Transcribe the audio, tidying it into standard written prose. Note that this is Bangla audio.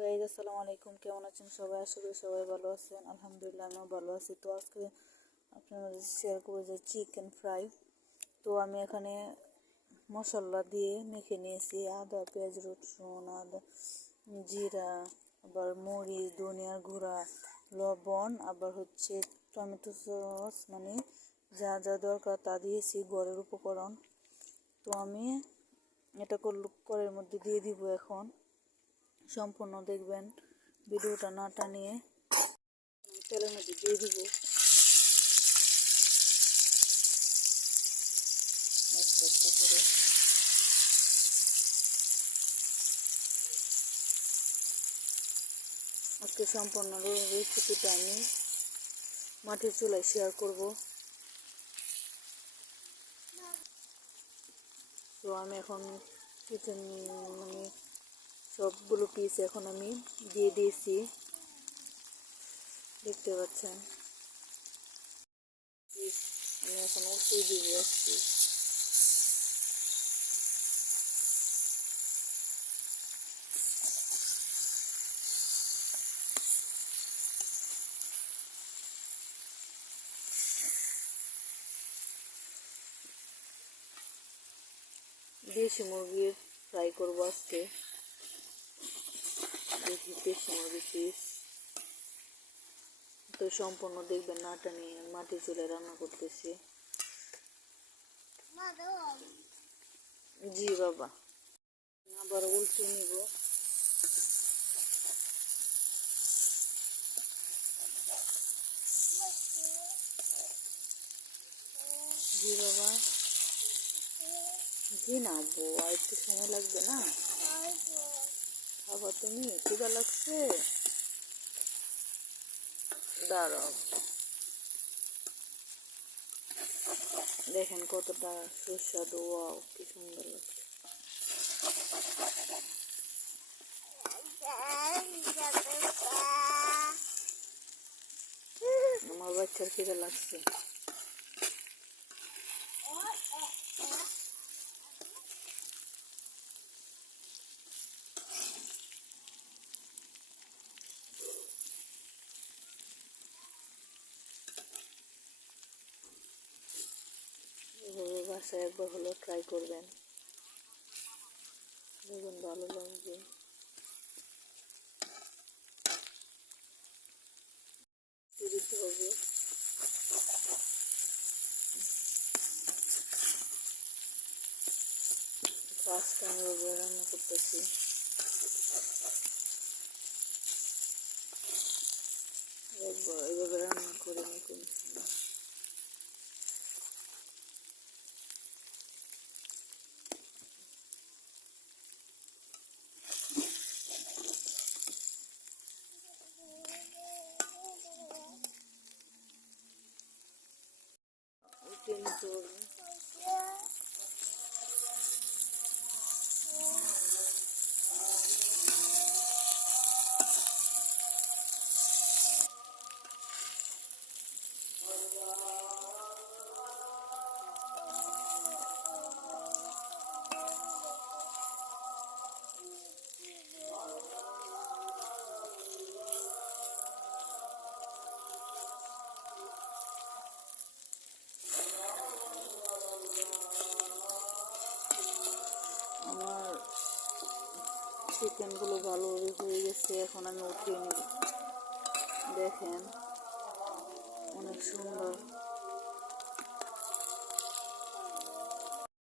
গাইজ আসসালামু আলাইকুম, কেমন আছেন সবাই? আশা করি সবাই ভালো আছেন। আলহামদুলিল্লাহ আমিও ভালো আছি। তো আজকে আপনার শেয়ার করবো যে চিকেন ফ্রাই। তো আমি এখানে মশলা দিয়ে মেখে নিয়েছি আদা, পেঁয়াজ, রসুন, আদা, জিরা, আবার মরিচ, ধনিয়ার গুঁড়া, লবণ, আবার হচ্ছে টমেটো সস, মানে যা যা দরকার তা দিয়েছি, ঘরের উপকরণ। তো আমি এটা কড়াইয়ের মধ্যে দিয়ে দিব। এখন সম্পূর্ণ দেখবেন, ভিডিওটা না টানিয়ে। তেলের মধ্যে দিয়ে দিব একটা একটা করে। আজকে সম্পূর্ণ রেসিপিটা আমি মাটির চুলায় শেয়ার করব। তো আমি এখন কিচেন মানে সবগুলো পিস এখন আমি দিয়ে দিয়েছি, দেখতে পাচ্ছেন। আমি এখন উল্টে দিব একটু। দেশি মুরগির ফ্রাই করবো আজকে। দেখি দেশি মুরগির পিস। তো সম্পূর্ণ দেখবেন, না টানি মাটির চুলায় রান্না করতেছি। জি বাবা। আবার উল্টে নিব। জি বাবা। জি না আব্বু, আর একটু সময় লাগবে না? খাবার তুমি ক্ষুধা লাগছে? দাঁড়াও। দেখেন কতটা সুস্বাদু, ওয়াও কি সুন্দর লাগছে। আমার বাচ্চার খিদে লাগছে। এভাবে বাসায় একবার হলো ট্রাই করবেন, দেখবেন ভালো লাগবে। দিতে হবে। ফার্স্ট টাইম এভাবে রান্না করতেছি। একবার এভাবে রান্না করে নিতে। আমার চিকেনগুলো ভালোভাবে হয়ে গেছে, এখন আমি উঠিয়ে নিব। দেখেন অনেক সুন্দর।